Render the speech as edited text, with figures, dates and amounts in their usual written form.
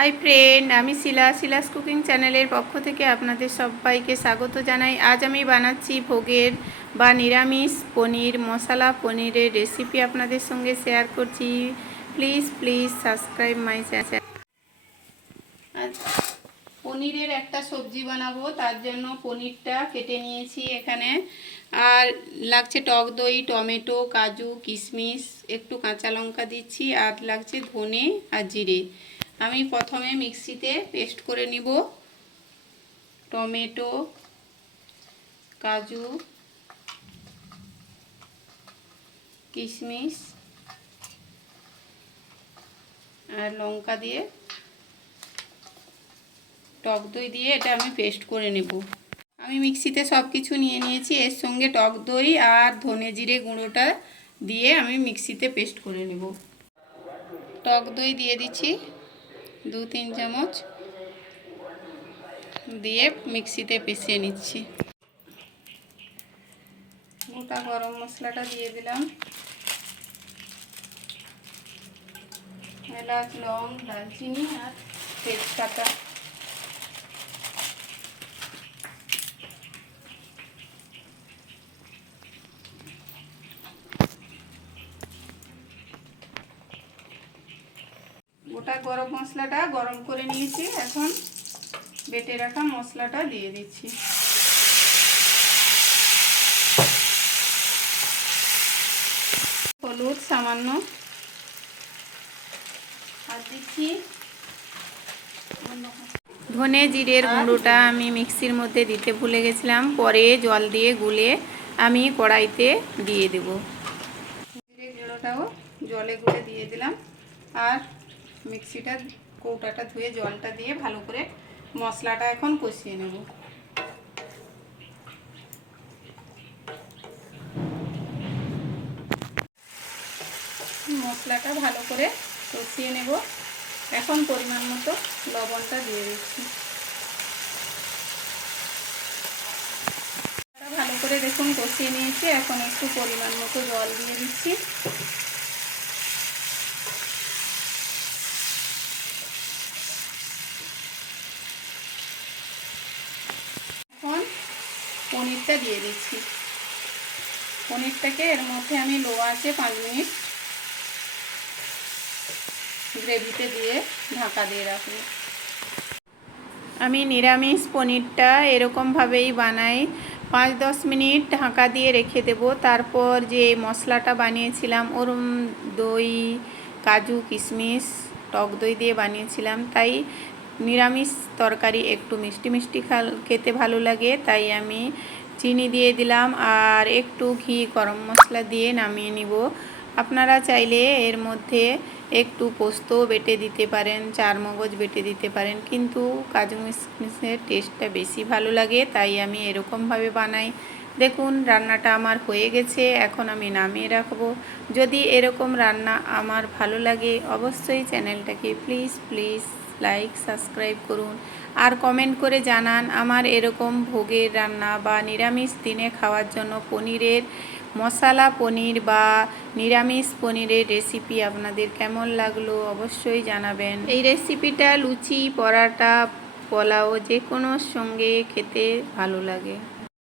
Hi friend, আমি Shila's cooking চ্যানেলের পক্ষ থেকে আপনাদের সবাইকে স্বাগত জানাই। আজ আমি বানাচ্ছি ভোগের বা নিরামিষ পনির মশলা পনিরের রেসিপি আপনাদের সঙ্গে শেয়ার করছি। Please subscribe my channel. আজ পনিরের একটা সবজি বানাবো, তার জন্য পনিরটা কেটে নিয়েছি এখানে। আর লাগছে টক দই, টমেটো, কাজু, কিশমিশ, একটু কাঁচা লঙ্কা দিচ্ছি, আর লাগছে ধনে আর জিরে। আমি প্রথমে মিক্সিতে পেস্ট করে নিব টমেটো, কাজু, কিশমিশ আর লঙ্কা দিয়ে, টক দই দিয়ে এটা আমি পেস্ট করে নেব। আমি মিক্সিতে সব কিছু নিয়ে নিয়েছি, এর সঙ্গে টক দই আর ধনে জিরে গুঁড়োটা দিয়ে আমি মিক্সিতে পেস্ট করে নেব। টক দই দিয়ে দিচ্ছি 2-3 চামচ, দিয়ে মিক্সিতে পিষিয়ে নিচ্ছি। গোটা গরম মশলাটা দিয়ে দিলাম, এলাচ, লং, দারচিনি আর তেজপাতা। গোটা গরম মশলাটা গরম করে নিয়েছি, এখন বেটে রাখা মশলাটা দিয়ে দিচ্ছি। হলুদ সামান্য, আর দিচ্ছি ধনে জিরের গুঁড়োটা আমি মিক্সির মধ্যে দিতে ভুলে গেছিলাম, পরে জল দিয়ে গুলে আমি কড়াইতে দিয়ে দেব। জিরে গুঁড়োটাও জলে গুলে দিয়ে দিলাম, আর মিক্সিটা কৌটাটা ধুয়ে জলটা দিয়ে ভালো করে মশলাটা এখন কষিয়ে নেব। মশলাটা ভালো করে কষিয়ে নেব। এখন পরিমাণ মতো লবণটা দিয়ে দিচ্ছি। ভালো করে দেখুন কষিয়ে নিয়েছি, এখন একটু পরিমাণ মতো জল দিয়ে দিচ্ছি। এখন পনিরটা দিয়ে দিচ্ছি। পনিরটাকে এর মধ্যে আমি লো আঁচে 5 মিনিট গ্রেভিতে দিয়ে ঢাকা দিয়ে রাখবো। আমি নিরামিষ পনিরটা এরকমভাবেই বানাই, 5-10 মিনিট ঢাকা দিয়ে রেখে দেব। তারপর যে মশলাটা বানিয়েছিলাম, ওর দই, কাজু, কিশমিশ, টক দই দিয়ে বানিয়েছিলাম, তাই নিরামিষ তরকারি একটু মিষ্টি খেতে ভালো লাগে, তাই আমি চিনি দিয়ে দিলাম আর একটু ঘি, গরম মশলা দিয়ে নামিয়ে নিব। আপনারা চাইলে এর মধ্যে একটু পোস্ত বেটে দিতে পারেন, চারমগজ বেটে দিতে পারেন, কিন্তু কাজু কিশমিশের টেস্টটা বেশি ভালো লাগে, তাই আমি এরকমভাবে বানাই। দেখুন রান্নাটা আমার হয়ে গেছে, এখন আমি নামিয়ে রাখবো। যদি এরকম রান্না আমার ভালো লাগে, অবশ্যই চ্যানেলটাকে প্লিজ লাইক সাবস্ক্রাইব করুন, আর কমেন্ট করে জানান আমার এরকম ভোগের রান্না বা নিরামিষ দিনে খাওয়ার জন্য পনিরের মশলা পনির বা নিরামিষ পনিরের রেসিপি আপনাদের কেমন লাগলো অবশ্যই জানাবেন। এই রেসিপিটা লুচি, পরাটা, পোলাও যে কোনোর সঙ্গে খেতে ভালো লাগে।